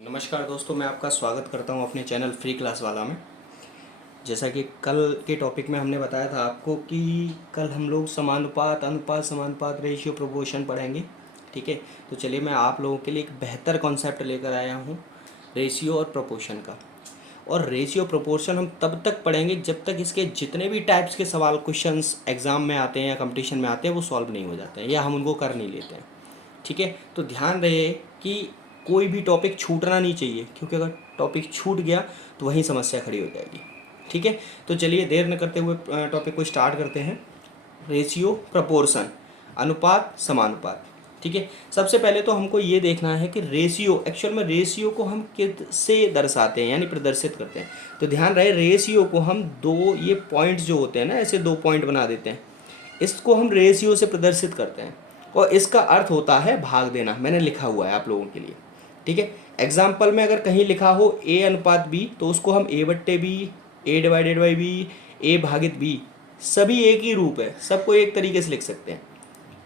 नमस्कार दोस्तों, मैं आपका स्वागत करता हूं अपने चैनल फ्री क्लास वाला में। जैसा कि कल के टॉपिक में हमने बताया था आपको कि कल हम लोग समानुपात, अनुपात, समानुपात, रेशियो, प्रोपोर्शन पढ़ेंगे। ठीक है, तो चलिए मैं आप लोगों के लिए एक बेहतर कॉन्सेप्ट लेकर आया हूं रेशियो और प्रोपोर्शन का। और रेशियो प्रोपोर्शन हम तब तक पढ़ेंगे जब तक इसके जितने भी टाइप्स के सवाल क्वेश्चंस एग्ज़ाम में आते हैं या कंपटीशन में आते हैं वो सॉल्व नहीं हो जाते हैं या हम उनको कर नहीं लेते हैं। ठीक है, तो ध्यान रहे कि कोई भी टॉपिक छूटना नहीं चाहिए, क्योंकि अगर टॉपिक छूट गया तो वहीं समस्या खड़ी हो जाएगी। ठीक है, तो चलिए देर न करते हुए टॉपिक को स्टार्ट करते हैं। रेशियो, प्रपोर्शन, अनुपात, समानुपात। ठीक है, सबसे पहले तो हमको ये देखना है कि रेशियो, एक्चुअल में रेशियो को हम किससे दर्शाते हैं यानी प्रदर्शित करते हैं। तो ध्यान रहे, रेशियो को हम दो, ये पॉइंट्स जो होते हैं ना, ऐसे दो पॉइंट बना देते हैं, इसको हम रेशियो से प्रदर्शित करते हैं और इसका अर्थ होता है भाग देना। मैंने लिखा हुआ है आप लोगों के लिए। ठीक है, एग्जाम्पल में अगर कहीं लिखा हो ए अनुपात बी तो उसको हम ए बट्टे b, a divided by b, a भागित बी, सभी एक ही रूप है, सबको एक तरीके से लिख सकते हैं।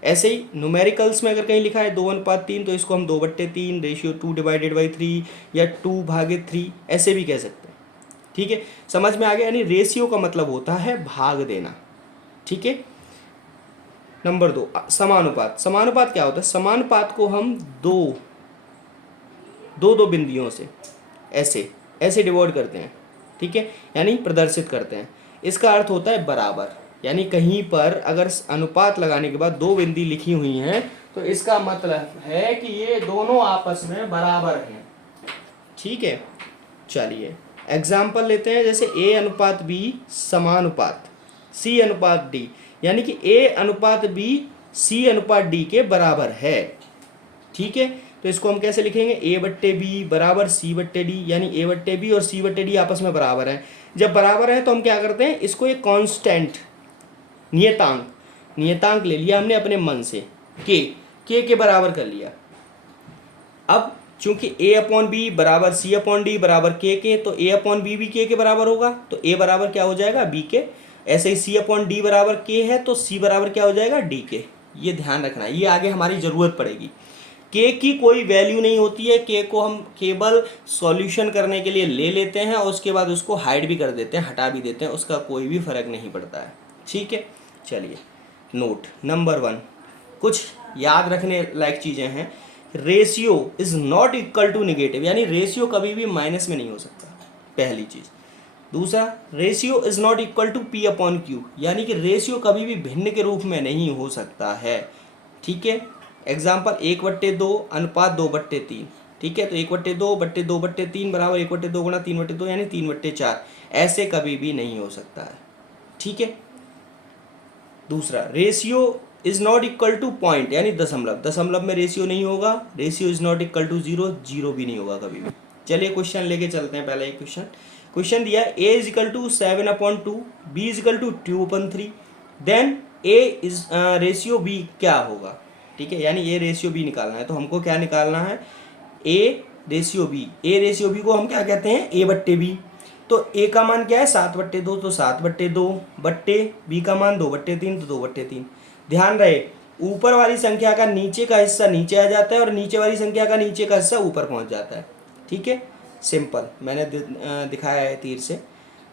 ऐसे ही न्यूमेरिकल्स में अगर कहीं लिखा है 2:3 तो इसको हम 2/3, रेशियो 2/3 या 2/3 ऐसे भी कह सकते हैं। ठीक है, समझ में आ गया। यानी रेशियो का मतलब होता है भाग देना। ठीक है, नंबर 2 समानुपात। समानुपात क्या होता है? समानुपात को हम दो बिंदुओं से ऐसे ऐसे डिवाइड करते हैं। ठीक है, यानी प्रदर्शित करते हैं। इसका अर्थ होता है बराबर। यानी कहीं पर अगर अनुपात लगाने के बाद दो बिंदी लिखी हुई हैं तो इसका मतलब है कि ये दोनों आपस में बराबर हैं। ठीक है, चलिए एग्जाम्पल लेते हैं। जैसे ए अनुपात बी समानुपात सी अनुपात डी, यानी कि ए अनुपात बी सी अनुपात डी के बराबर है। ठीक है, तो इसको हम कैसे लिखेंगे? ए बट्टे बी बराबर सी बट्टे डी, यानी ए बट्टे बी और सी बट्टे डी आपस में बराबर हैं। जब बराबर है तो हम क्या करते हैं? इसको एक कांस्टेंट, नियतांक ले लिया हमने अपने मन से, के बराबर कर लिया। अब चूंकि ए अपॉन बी बराबर सी अपॉन डी बराबर के, तो ए अपॉन बी भी के बराबर होगा, तो ए बराबर क्या हो जाएगा? बी के। ऐसे ही सी अपॉन डी बराबर के है तो सी बराबर क्या हो जाएगा? डी के। ये ध्यान रखना है, ये आगे हमारी ज़रूरत पड़ेगी। के की कोई वैल्यू नहीं होती है, के को हम केवल सॉल्यूशन करने के लिए ले लेते हैं और उसके बाद उसको हाइड भी कर देते हैं, हटा भी देते हैं, उसका कोई भी फर्क नहीं पड़ता है। ठीक है, चलिए नोट नंबर 1, कुछ याद रखने लायक चीज़ें हैं। Ratio is not equal to negative, यानी रेशियो कभी भी माइनस में नहीं हो सकता, पहली चीज़। दूसरा, ratio is not equal to P upon Q, यानी कि रेशियो कभी भी भिन्न के रूप में नहीं हो सकता है। ठीक है, एग्जाम्पल 1/2 अनुपात 2/3। ठीक है, तो 1/2/2/3 बराबर 1/2 गुणा 3/2 यानी 3/4, ऐसे कभी भी नहीं हो सकता है। ठीक है, दूसरा, ratio is not equal to point, यानी दशमलव में रेशियो नहीं होगा। Ratio is not equal to zero भी नहीं होगा कभी भी। चलिए क्वेश्चन लेके चलते हैं। पहले एक क्वेश्चन दिया, a is equal to 7/2, b is equal to 2/3, then a is ratio b क्या होगा? ठीक है, यानी a रेशियो b निकालना है, तो हमको क्या निकालना है? a रेशियो b को हम क्या कहते हैं? a बट्टे b। तो a का मान क्या है? 7/2, तो 7/2 बट्टे b का मान 2/3, तो 2/3। ध्यान रहे, ऊपर वाली संख्या का नीचे का हिस्सा नीचे आ जाता है और नीचे वाली संख्या का नीचे का हिस्सा ऊपर पहुंच जाता है। ठीक है, सिंपल, मैंने दिखाया है तीर से।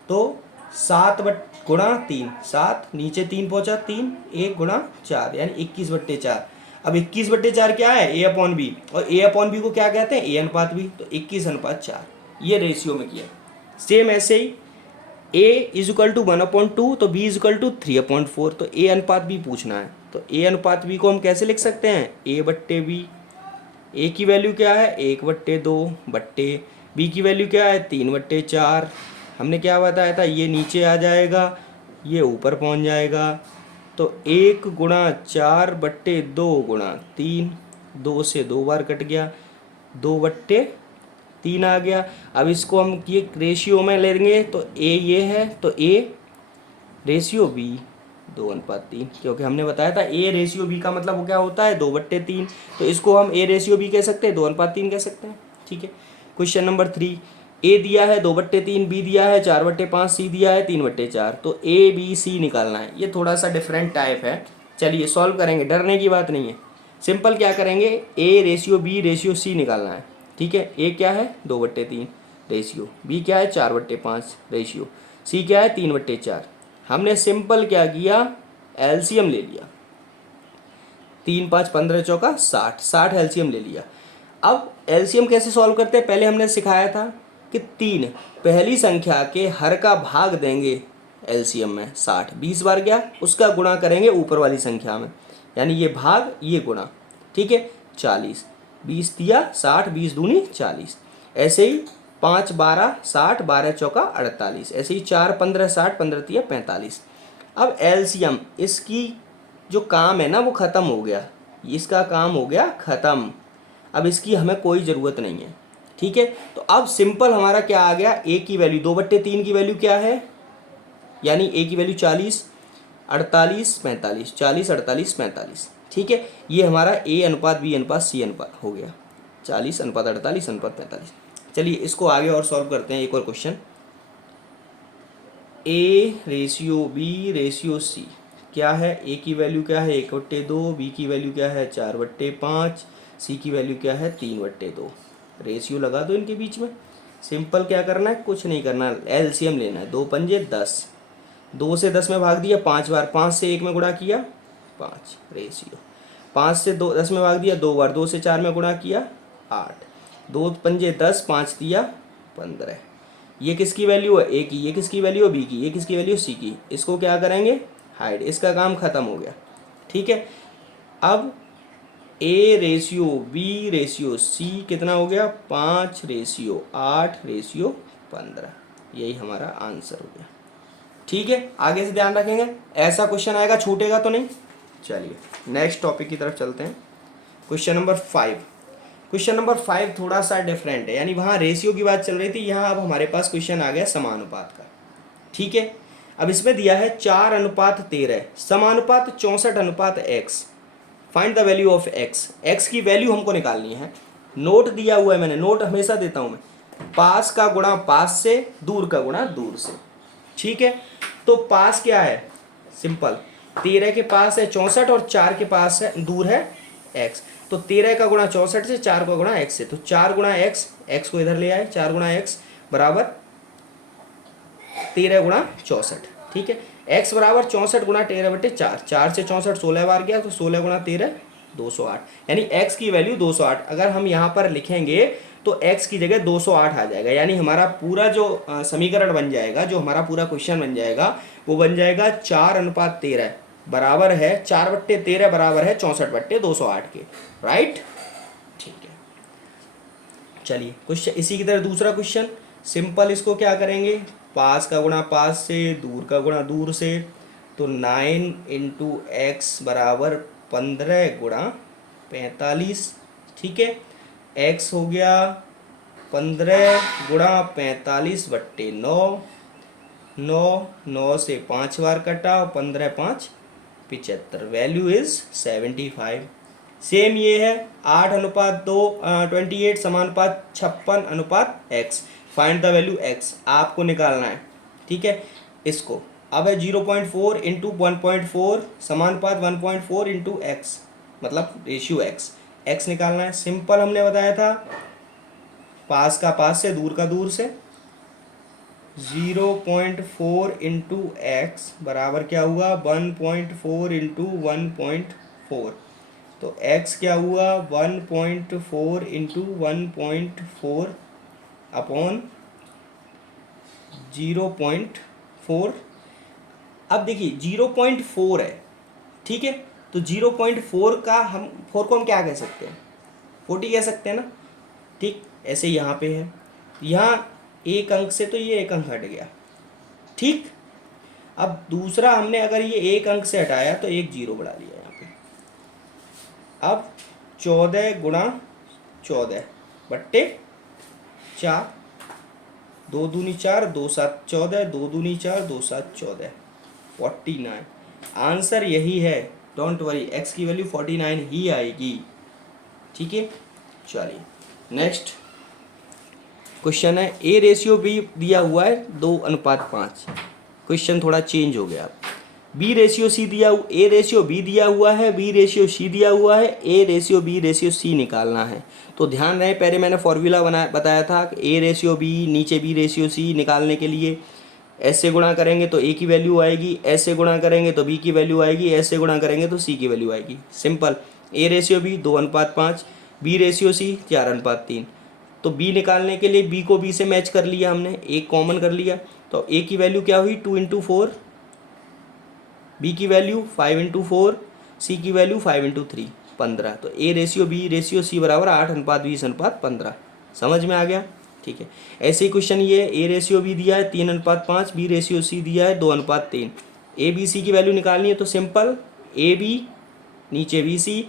तो 7 गुणा 3, 7 नीचे 3 पहुंचा 3, 1 गुणा 4 यानी 21/4। अब 21/4 क्या है? ए अपॉन बी, और ए अपॉन बी को क्या कहते हैं? ए अनुपात बी, तो 21/4 ये रेशियो में किया। सेम ऐसे ही a इज इक्वल टू 1/2 तो b इज इक्वल टू 3/4, तो a अनुपात b पूछना है, तो a अनुपात b को हम कैसे लिख सकते हैं? a बट्टे b, a की वैल्यू क्या है? 1/2 बट्टे b की वैल्यू क्या है? 3/4। हमने क्या बताया था? ये नीचे आ जाएगा, ये ऊपर पहुंच जाएगा, तो 1 गुणा 4/2 गुणा 3, 2 से 2 बार कट गया, 2/3 आ गया। अब इसको हम ये रेशियो में लेंगे तो a ये है, तो a रेशियो b 2:3, क्योंकि हमने बताया था a रेशियो b का मतलब वो क्या होता है? 2/3, तो इसको हम a रेशियो b कह सकते हैं, 2:3 कह सकते हैं। ठीक है, क्वेश्चन नंबर 3, a दिया है 2/3, b दिया है 4/5, c दिया है 3/4, तो a b c निकालना है। ये थोड़ा सा डिफरेंट टाइप है, चलिए सॉल्व करेंगे, डरने की बात नहीं है। सिंपल क्या करेंगे? a ratio b ratio c निकालना है। ठीक है। ए क्या है 2/3 रेशियो, बी क्या है 4/5 रेशियो, सी क्या है 3/4। हमने सिंपल क्या किया, एलसीएम ले लिया। 3 5 15 चौका 60, 60 एलसीएम ले लिया। अब एलसीएम कैसे सॉल्व करते हैं, पहले हमने सिखाया था कि 3 पहली संख्या के हर का भाग देंगे एलसीएम में 60, 20 बार गया, उसका गुणा करेंगे ऊपर वाली संख्या में, यानी ये भाग ये गुणा, ठीक है। 40, 20 दिया 60, 20 दूनी 40। ऐसे ही 5 12 60, 12 चौका 48, ऐसे ही 4 15 60, 15 तिया 45। अब एलसीएम इसकी जो काम है ना वो ख़त्म हो गया, इसका काम हो गया ख़त्म। अब इसकी हमें कोई ज़रूरत नहीं है, ठीक है। तो अब सिंपल हमारा क्या आ गया, ए की वैल्यू 2/3 की वैल्यू क्या है, यानी ए की वैल्यू 40 48 45, 40 48 45, ठीक है। ये हमारा ए अनुपात बी अनुपात सी अनुपात हो गया, 40 अनुपात 48 अनुपात 45। चलिए इसको आगे और सॉल्व करते हैं। एक और question, A ratio B ratio C क्या है, ए की वैल्यू क्या है 1/2, बी की वैल्यू क्या है 4/5, सी की वैल्यू क्या है 3/2। रेशियो लगा दो इनके बीच में। सिंपल क्या करना है, कुछ नहीं करना, एलसीएम लेना है। 2 पंजे 10, 2 से 10 में भाग दिया 5 बार, 5 से 1 में गुणा किया 5 रेशियो, 5 से 2 10 में भाग दिया 2 बार, 2 से 4 में गुणा किया 8, 2 पंजे 10, 5 दिया 15। ये किसकी वैल्यू है, ए की, ये किसकी वैल्यू है बी की, ये किसकी वैल्यू सी की। इसको क्या करेंगे, हाइड, इसका काम ख़त्म हो गया, ठीक है। अब A ratio B ratio C कितना हो गया, 5 रेशियो 8 रेशियो 15, यही हमारा आंसर हो गया, ठीक है। आगे से ध्यान रखेंगे, ऐसा क्वेश्चन आएगा छूटेगा तो नहीं। चलिए नेक्स्ट टॉपिक की तरफ चलते हैं। Question number 5। क्वेश्चन नंबर 5 थोड़ा सा डिफरेंट है, यानी वहाँ रेशियो की बात चल रही थी, यहाँ अब हमारे पास क्वेश्चन आ गया समानुपात का, ठीक है। अब इसमें दिया है 4:13 समानुपात 64:x, find the value of x। x की वैल्यू हमको निकालनी है। नोट दिया हुआ है, मैंने नोट हमेशा देता हूँ मैं, पास का गुणा पास से, दूर का गुणा दूर से, ठीक है। तो पास क्या है, सिंपल 13 के पास है 64 और 4 के पास है दूर है x, तो 13 का गुणा 64 से, 4 का गुणा x से, तो 4 गुणा x, x को इधर ले आए, 4 गुणा x बराबर 13 गुणा 64, ठीक है। x बराबर 64 गुणा 13/4, 4 से 64 16 बार गया, तो 16 गुणा 13 208, यानी x की वैल्यू 208। अगर हम यहाँ पर लिखेंगे तो x की जगह 208 आ जाएगा, यानी हमारा पूरा जो समीकरण बन जाएगा, जो हमारा पूरा क्वेश्चन बन जाएगा वो बन जाएगा 4:13 बराबर है 4/13 बराबर है 64/208 के, राइट, ठीक है। चलिए क्वेश्चन इसी की तरह दूसरा क्वेश्चन, सिंपल इसको क्या करेंगे, पास का गुणा पास से, दूर का गुणा दूर से, तो 9 × x बराबर 15 गुणा 45, ठीक है। x हो गया 15 गुणा 45/9, 9 से 5 बार कटा, 15 5 75, वैल्यू इज 75। सेम ये है 8:2 28 समानुपात 56:x, find the value x आपको निकालना है, ठीक है। इसको अब है 0.4 × 1.4 समानुपात 1.4 × x, मतलब रेशियो x निकालना है। सिंपल हमने बताया था, पास का पास से, दूर का दूर से, 0.4 × x बराबर क्या हुआ 1.4 × 1.4, तो x क्या हुआ 1.4 × 1.4 अपॉन 0.4। अब देखिए 0.4 है, ठीक है, तो 0.4 का हम 4 को हम क्या कह सकते हैं, 40 कह सकते हैं ना, ठीक। ऐसे यहाँ पे है, यहाँ एक अंक से तो ये एक अंक हट गया, ठीक। अब दूसरा हमने अगर ये एक अंक से हटाया तो एक 0 बढ़ा लिया यहाँ पे। अब 14 गुणा 14/4, 2 दूनी 4, 2 7 14, 2 दूनी 4, 2 7 14, 49। आंसर यही है, डोंट वरी, x की वैल्यू 49 ही आएगी, ठीक है। चलिए नेक्स्ट क्वेश्चन है, a रेशियो b दिया हुआ है 2:5, क्वेश्चन थोड़ा चेंज हो गया। बी रेशियो सी दिया, ए रेशियो बी दिया हुआ है, बी रेशियो सी दिया हुआ है, ए रेशियो बी रेशियो सी निकालना है। तो ध्यान रहे पहले मैंने फॉर्मूला बताया था कि ए रेशियो बी नीचे बी रेशियो सी निकालने के लिए ऐसे गुणा करेंगे तो ए की वैल्यू आएगी, ऐसे गुणा करेंगे तो बी की वैल्यू आएगी, ऐसे गुणा करेंगे तो सी की वैल्यू आएगी। सिंपल। ए ratio B 2:5, B ratio C 4:3। तो बी निकालने के लिए बी को बी से मैच कर लिया हमने, एक कॉमन कर लिया। तो ए की वैल्यू क्या हुई 2×4, बी की वैल्यू 5×4, सी की वैल्यू 5×3 15। तो A ratio B ratio C बराबर 8:20:15। समझ में आ गया? ठीक है। ऐसे ही क्वेश्चन ये ए रेशियो बी दिया है 3:5, बी रेशियो सी दिया है 2:3। ए बी सी की वैल्यू निकालनी है तो सिंपल ए बी नीचे बी सी,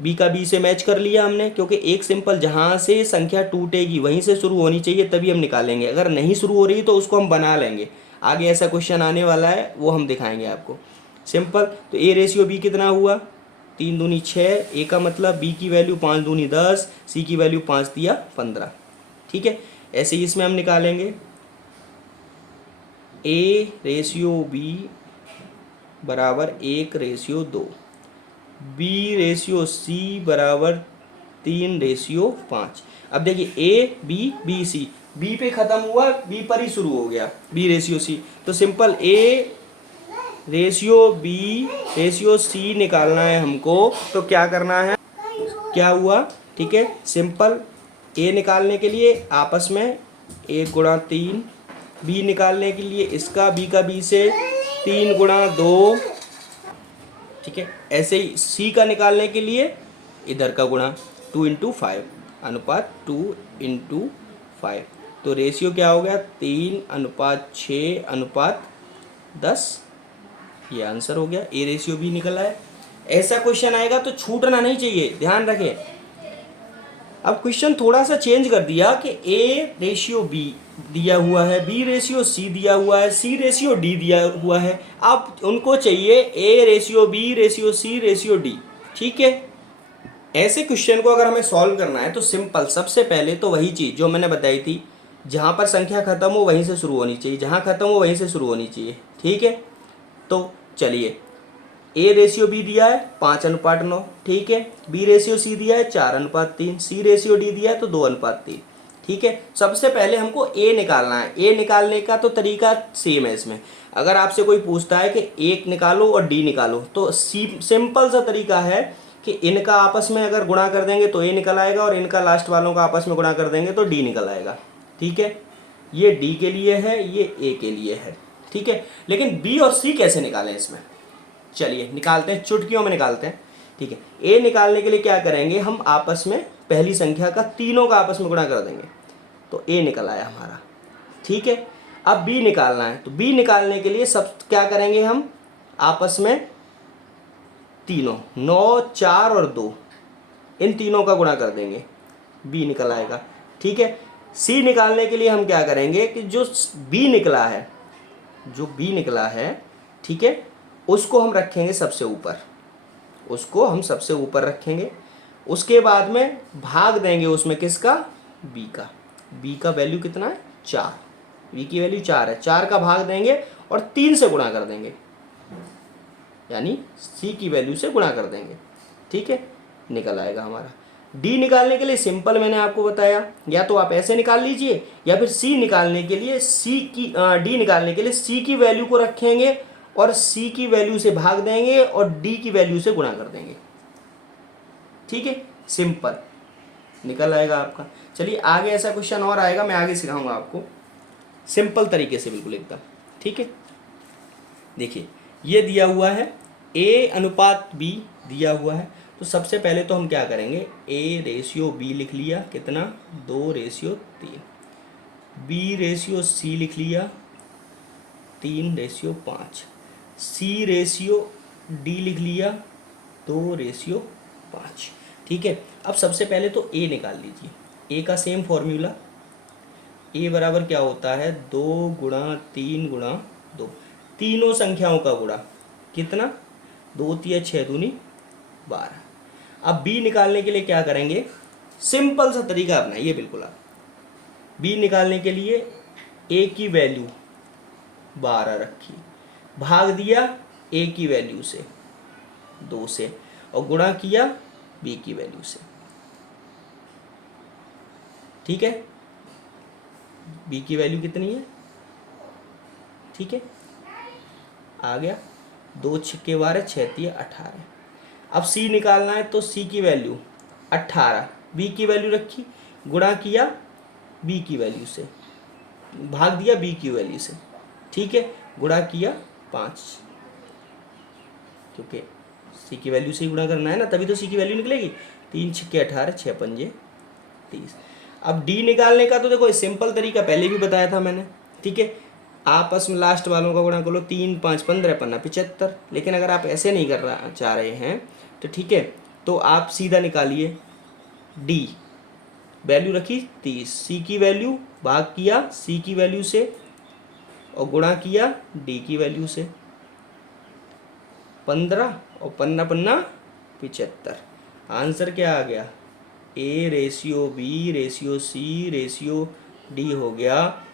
बी का बी से मैच कर लिया हमने, क्योंकि एक सिंपल जहाँ से संख्या टूटेगी वहीं से शुरू होनी चाहिए तभी हम निकालेंगे। अगर नहीं शुरू हो रही तो उसको हम बना लेंगे। आगे ऐसा क्वेश्चन आने वाला है वो हम दिखाएंगे आपको। सिंपल। तो ए रेशियो बी कितना हुआ 3 दूनी 6, ए का मतलब बी की वैल्यू 5 दूनी 10, सी की वैल्यू 5 दिया 15। ठीक है। ऐसे ही इसमें हम निकालेंगे ए रेशियो बी बराबर 1:2, बी रेशियो सी बराबर 3:5। अब देखिए A B B C, B पे ख़त्म हुआ, बी पर ही शुरू हो गया, बी रेशियो सी। तो सिंपल ए रेशियो बी रेशियो सी निकालना है हमको। तो क्या करना है, क्या हुआ? ठीक है। सिंपल ए निकालने के लिए आपस में 1×3, बी निकालने के लिए इसका बी का बी से 3×2। ठीक है। ऐसे ही सी का निकालने के लिए इधर का गुणा 2×5 अनुपात 2×5। तो रेशियो क्या हो गया 3:6:10। ये आंसर हो गया। ए रेशियो बी निकला है। ऐसा क्वेश्चन आएगा तो छूटना नहीं चाहिए, ध्यान रखें। अब क्वेश्चन थोड़ा सा चेंज कर दिया कि ए रेशियो बी दिया हुआ है, बी रेशियो सी दिया हुआ है, सी रेशियो डी दिया हुआ है। अब उनको चाहिए A ratio B ratio C ratio D. ठीक है। ऐसे क्वेश्चन को अगर हमें सॉल्व करना है तो सिंपल, सबसे पहले तो वही चीज़ जो मैंने बताई थी, जहाँ पर संख्या खत्म हो वहीं से शुरू होनी चाहिए, जहाँ खत्म हो वहीं से शुरू होनी चाहिए। ठीक है। तो चलिए, ए रेशियो बी दिया है 5:9। ठीक है। बी रेशियो सी दिया है 4:3, सी रेशियो डी दिया है तो 2:3। ठीक है। सबसे पहले हमको ए निकालना है। ए निकालने का तो तरीका सेम है इसमें। अगर आपसे कोई पूछता है कि एक निकालो और डी निकालो तो सिंपल सा तरीका है कि इनका आपस में अगर गुणा कर देंगे तो ए निकल आएगा, और इनका लास्ट वालों का आपस में गुणा कर देंगे तो डी निकल आएगा। ठीक है। ये डी के लिए है, ये ए के लिए है। ठीक है। लेकिन बी और सी कैसे निकालें इसमें, चलिए निकालते हैं, चुटकियों में निकालते हैं। ठीक है। ए निकालने के लिए क्या करेंगे, हम आपस में पहली संख्या का तीनों का आपस में गुणा कर देंगे तो ए निकल आया हमारा। ठीक है। अब बी निकालना है तो बी निकालने के लिए सब क्या करेंगे, हम आपस में तीनों 9, 4 और 2 इन तीनों का गुणा कर देंगे, बी निकल आएगा। ठीक है। सी निकालने के लिए हम क्या करेंगे कि जो बी निकला है, जो बी निकला है, ठीक है, उसको हम रखेंगे सबसे ऊपर, उसको हम सबसे ऊपर रखेंगे। उसके बाद में भाग देंगे उसमें किसका, बी का। बी का वैल्यू कितना है 4, बी की वैल्यू 4 है, 4 का भाग देंगे और 3 से गुणा कर देंगे, यानी सी की वैल्यू से गुणा कर देंगे। ठीक है। निकल आएगा हमारा। डी निकालने के लिए सिंपल मैंने आपको बताया, या तो आप ऐसे निकाल लीजिए या फिर सी निकालने के लिए डी निकालने के लिए सी की वैल्यू को रखेंगे और सी की वैल्यू से भाग देंगे और डी की वैल्यू से गुणा कर देंगे। ठीक है। सिंपल निकल आएगा आपका। चलिए आगे ऐसा क्वेश्चन और आएगा, मैं आगे सिखाऊंगा आपको सिंपल तरीके से, बिल्कुल एकदम। ठीक है। देखिए ये दिया हुआ है A/B दिया हुआ है। तो सबसे पहले तो हम क्या करेंगे, A रेशियो B लिख लिया, कितना 2:3, B रेशियो C लिख लिया 3:5, C रेशियो D लिख लिया 2:5। ठीक है। अब सबसे पहले तो A निकाल लीजिए। A का सेम फॉर्मूला, A बराबर क्या होता है 2 × 3 × 2, तीनों संख्याओं का गुणा, कितना 2 × 6 दूनी 12। अब B निकालने के लिए क्या करेंगे, सिंपल सा तरीका अपनाइए बिल्कुल आप। B निकालने के लिए A की वैल्यू 12 रखी, भाग दिया ए की वैल्यू से 2 से और गुणा किया बी की वैल्यू से। ठीक है, बी की वैल्यू कितनी है, ठीक है, आ गया 2 छक्के 12 6 तिया 18। अब सी निकालना है तो सी की वैल्यू 18, बी की वैल्यू रखी, गुणा किया बी की वैल्यू से, भाग दिया बी की वैल्यू से, ठीक है, गुणा किया 5, क्योंकि सी की वैल्यू से ही गुणा करना है ना, तभी तो सी की वैल्यू निकलेगी। 3 छक्के 18 6 पंजे 30। अब डी निकालने का तो देखो सिंपल तरीका पहले भी बताया था मैंने, ठीक है, आपस में लास्ट वालों का गुणा कर लो, 3 5 15 पन्ना 75। लेकिन अगर आप ऐसे नहीं कर रहा चाह रहे हैं तो ठीक है, तो आप सीधा निकालिए, डी वैल्यू रखी 30, सी की वैल्यू भाग किया सी की वैल्यू से और गुणा किया डी की वैल्यू से, 15 और पन्ना पन्ना 75। आंसर क्या आ गया, A ratio B ratio C ratio D हो गया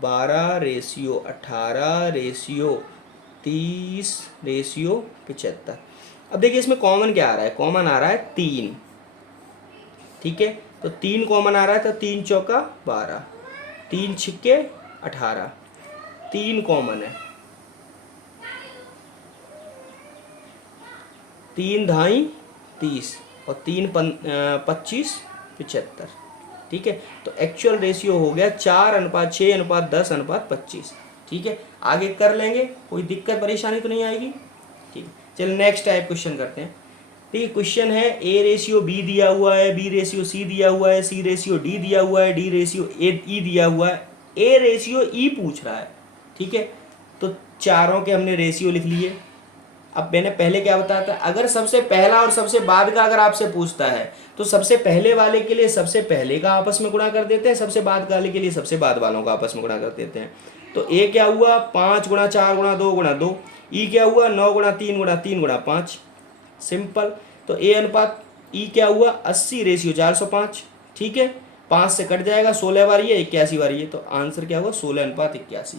12 रेशियो 18 रेशियो 30 रेशियो 75। अब देखिए इसमें कॉमन क्या आ रहा है, कॉमन आ रहा है 3, ठीक है, तो 3 कॉमन आ रहा है, तो 3 चौका 12, 3 छिक्के 18, 3 कॉमन है, 3 ढाई 30 और 3 25 75, ठीक है, तो एक्चुअल रेशियो हो गया 4:6:10:25, ठीक है। आगे कर लेंगे, कोई दिक्कत परेशानी तो नहीं आएगी, ठीक है। चलिए नेक्स्ट टाइप क्वेश्चन करते हैं। ठीक है, क्वेश्चन है ए रेशियो बी दिया हुआ है, बी रेशियो सी दिया हुआ है, सी रेशियो डी दिया हुआ है, डी रेशियो ई दिया हुआ है, ए रेशियो ई पूछ रहा है, ठीक है। तो चारों के हमने रेशियो लिख लिए। अब मैंने पहले क्या बताया था, अगर सबसे पहला और सबसे बाद का अगर आपसे पूछता है तो सबसे पहले वाले के लिए सबसे पहले का आपस में गुणा कर देते हैं, सबसे बाद वाले के लिए सबसे बाद वालों का आपस में गुणा कर देते हैं। तो ए क्या हुआ 5 × 4 × 2 × 2, ई क्या हुआ 9 × 3 × 3 × 5, सिंपल। तो ए अनुपात ई क्या हुआ 80 रेशियो 405, ठीक है, 5 से कट जाएगा, 16 बार ये 81 बार ये, तो आंसर क्या हुआ 16:81।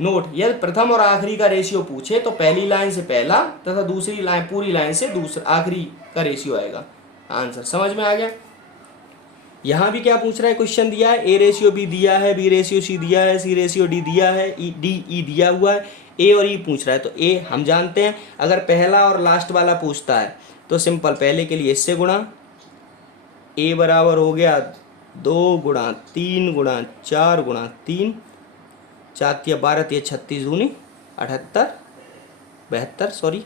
नोट, यदि प्रथम और आखिरी का रेशियो पूछे तो पहली लाइन से पहला तथा दूसरी लाइन पूरी लाइन से दूसरा आखिरी का रेशियो आएगा। आंसर समझ में आ गया। यहाँ भी क्या पूछ रहा है, क्वेश्चन दिया है ए रेशियो बी दिया है, बी रेशियो सी दिया है, सी रेशियो डी दिया है, डी ई दिया हुआ है, ए और ई पूछ रहा है। तो ए हम जानते हैं, अगर पहला और लास्ट वाला पूछता है तो सिंपल पहले के लिए इससे गुणा, ए बराबर हो गया 2 × 3 × 4 × 3, 4 × 12 × 36 दूनी 78 72, सॉरी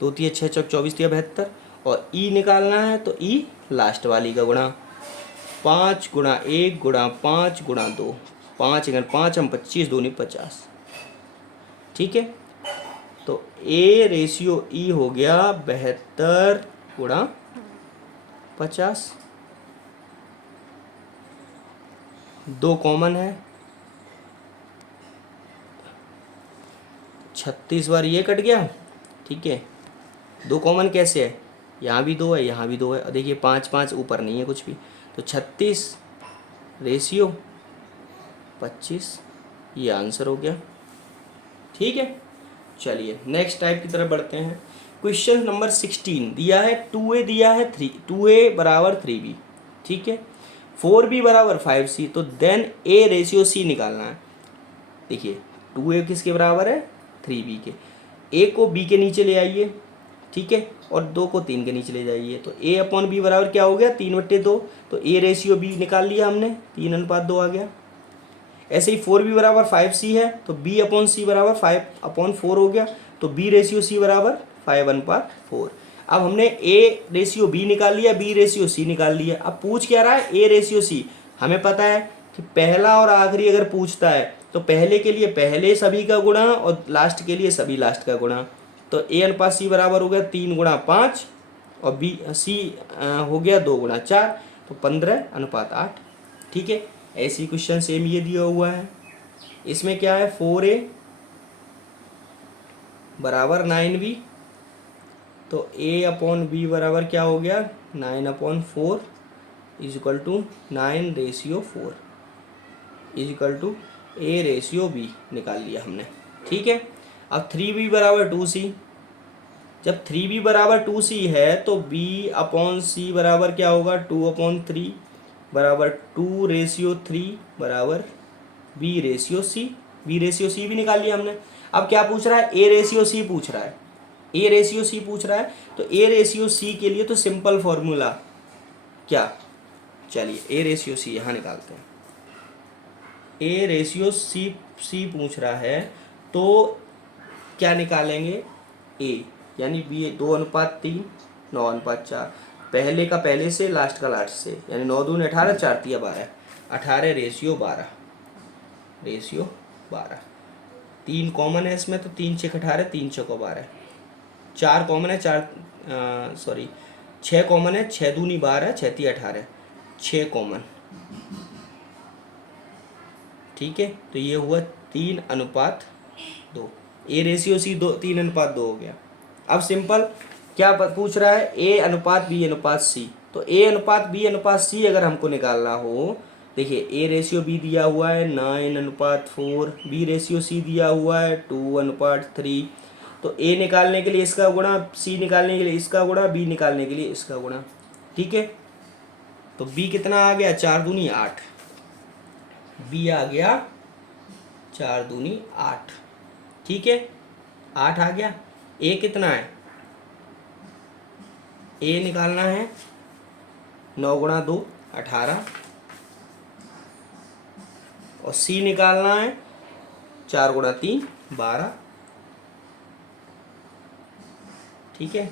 2 × 6 = 24 × 72, और ई निकालना है तो ई लास्ट वाली का गुणा, 5 × 1 × 5 × 2, 5 × 5 हम 25 दूनी 50, ठीक है। तो ए रेशियो ई हो गया 72 × 50, 2 कॉमन है, 36 बार ये कट गया, ठीक है, 2 कॉमन कैसे है, यहाँ भी 2 है यहाँ भी 2 है, और देखिए 5 5 ऊपर नहीं है कुछ भी, तो 36 रेशियो 25, ये आंसर हो गया, ठीक है। चलिए नेक्स्ट टाइप की तरफ बढ़ते हैं। क्वेश्चन नंबर 16 दिया है 2a दिया है 2a = 3b, ठीक है, 4b = 5c, तो देन a रेशियो c निकालना है। देखिए 2a किसके बराबर है 3b के, a को b के नीचे ले आइए, ठीक है, और 2 को 3 के नीचे ले जाइए, तो a/b बराबर क्या हो गया 3/2, तो a रेशियो b निकाल लिया हमने, 3:2 आ गया। ऐसे ही 4b = 5c है, तो b/c = 5/4 हो गया, तो b रेशियो c = 5/4। अब हमने a रेशियो b निकाल लिया, b रेशियो c निकाल लिया। अब पूछ क्या रहा है a रेशियो c, हमें पता है कि पहला और आखिरी अगर पूछता है तो पहले के लिए पहले सभी का गुणा और लास्ट के लिए सभी लास्ट का गुणा, तो a/c बराबर हो गया 3 × 5 और c हो गया 2 × 4, तो 15:8, ठीक है। ऐसी क्वेश्चन सेम ये दिया हुआ है, इसमें क्या है 4a = 9b, तो a/b बराबर क्या हो गया 9/4 = 9 रेशियो 4 = a रेशियो b निकाल लिया हमने, ठीक है। अब 3b बराबर 2c, जब 3b बराबर 2c है तो b अपॉन c बराबर क्या होगा 2/3 बराबर 2/3 बराबर b/c। b/c भी निकाल लिया हमने। अब क्या पूछ रहा है, a/c पूछ रहा है, a/c पूछ रहा है। तो a/c के लिए तो सिंपल फॉर्मूला क्या, चलिए a/c यहाँ निकालते हैं। a/c पूछ रहा है तो क्या निकालेंगे, a यानी b 2/3 9/4, पहले का पहले से लास्ट का लास्ट से, यानी 9 दूनी 18 4 तिया 12, 18/12 3 कॉमन है इसमें तो 3 6 18 3 6 12, 4 कॉमन है 6 कॉमन है 6 दूनी 12 6 तिया 18, 6 कॉमन, ठीक है। तो ये हुआ 3/2, a/c 3/2 हो गया। अब सिंपल क्या पूछ रहा है, a/b/c, तो a/b/c अगर हमको निकालना हो, देखिए a/b दिया हुआ है 9/4, b/c दिया हुआ है 2/3, तो a निकालने के लिए इसका गुणा, c निकालने के लिए इसका गुणा, b निकालने के लिए इसका गुणा, ठीक है। तो b कितना आ गया 4 दूनी 8, b आ गया 4 दूनी 8, ठीक है 8 आ गया। a कितना है, a निकालना है 9 गुणा 2 18, और c निकालना है 4 गुणा 3 12, ठीक है।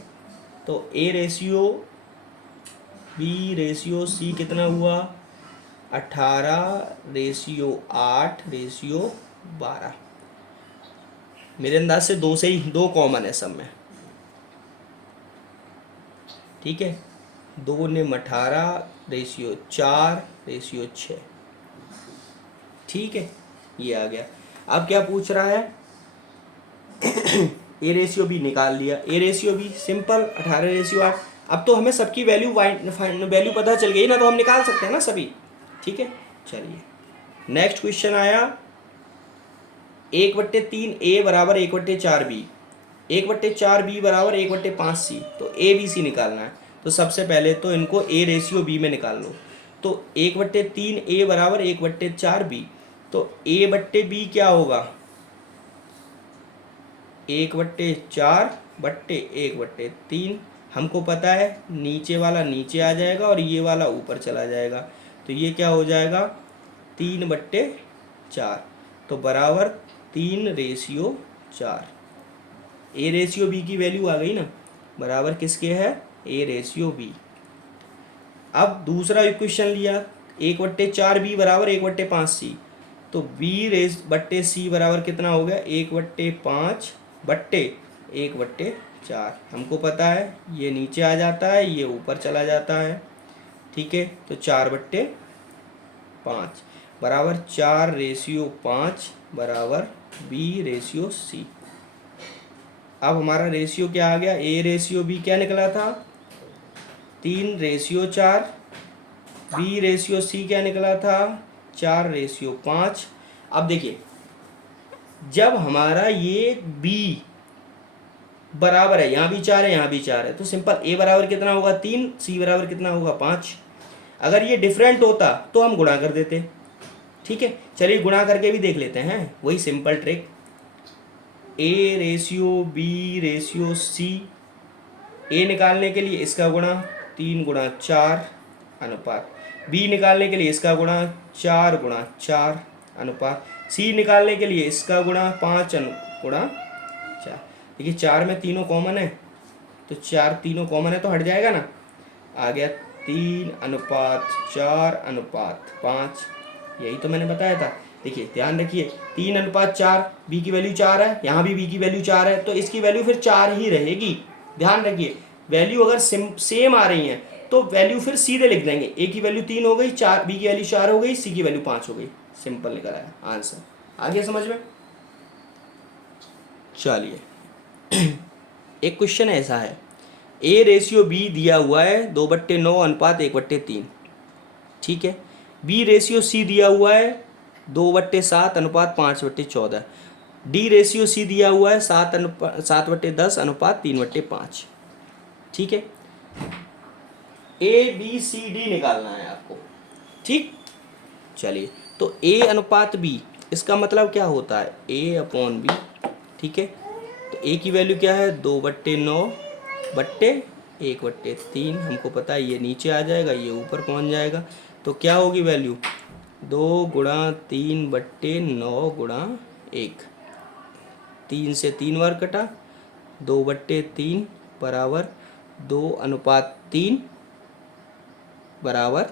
तो a/b/c कितना हुआ 18/8/12, मेरे अंदाज से 2 से ही 2 कॉमन है सब में, ठीक है। 2 ने 18/4/6, ठीक है ये आ गया। अब क्या पूछ रहा है a/b निकाल लिया, a/b सिंपल 18/8। अब तो हमें सबकी वैल्यू पता चल गई ना, तो हम निकाल सकते हैं ना सभी, ठीक है। चलिए नेक्स्ट क्वेश्चन आया 1/3 a बराबर 1/4 b, 1/4 b बराबर 1/5 c, तो a b c निकालना है। तो सबसे पहले तो इनको a/b में निकाल लो। तो 1/3 a बराबर 1/4 b, तो a/b क्या होगा 1/4/1/3, हमको पता है नीचे वाला नीचे आ जाएगा और ये वाला ऊपर चला जाएगा, तो ये क्या हो जाएगा 3/4, तो बराबर 3/4। a/b की वैल्यू आ गई ना, बराबर किसके है a/b। अब दूसरा इक्वेशन लिया 1/4 b बराबर 1/5 c, तो b/c बराबर कितना हो गया 1/5/1/4, हमको पता है ये नीचे आ जाता है ये ऊपर चला जाता है, ठीक है। तो 4/5 बराबर 4/5 बराबर b/c। अब हमारा रेशियो क्या आ गया, a/b क्या निकला था 3/4, b/c क्या निकला था 4/5। अब देखिए जब हमारा ये b बराबर है, यहाँ भी 4 है यहाँ भी 4 है, तो सिंपल a बराबर कितना होगा 3, c बराबर कितना होगा 5। अगर ये डिफरेंट होता तो हम गुणा कर देते, ठीक है। चलिए गुणा करके भी देख लेते हैं, वही सिंपल ट्रिक, a/b/c, a निकालने के लिए इसका गुणा 3/4 अनुपात, b निकालने के लिए इसका गुणा 4/4 अनुपात, c निकालने के लिए इसका गुणा 5/4। देखिए 4 में तीनों कॉमन है, तो 4 तीनों कॉमन है तो हट जाएगा ना, आ गया 3/4/5, यही तो मैंने बताया था। देखिए ध्यान रखिए 3/4, बी की वैल्यू 4 है, यहाँ भी बी की वैल्यू 4 है, तो इसकी वैल्यू फिर 4 ही रहेगी। ध्यान रखिए वैल्यू अगर सेम आ रही हैं तो वैल्यू फिर सीधे लिख देंगे, ए की वैल्यू 3 हो गई, 4 बी की वैल्यू 4 हो गई, सी की वैल्यू 5 हो गई, सिंपल निकल आया आंसर। आ गया समझ में। चलिए एक क्वेश्चन ऐसा है, a/b दिया हुआ है 2/9 अनुपात 1/3, ठीक है। b/c दिया हुआ है 2/7 अनुपात 5/14, डी रेशियो सी दिया हुआ है 7/10 = 3/5। ठीक है, ए बी सी डी निकालना है आपको। ठीक, चलिए, तो ए अनुपात बी, इसका मतलब क्या होता है, ए अपॉन बी। ठीक है, तो ए की वैल्यू क्या है, 2/9/1/3। हमको पता है ये नीचे आ जाएगा, ये ऊपर पहुंच जाएगा। तो क्या होगी वैल्यू, 2 × 3/9 × 1। 3 से 3 बार कटा, 2/3 बराबर 2/3 बराबर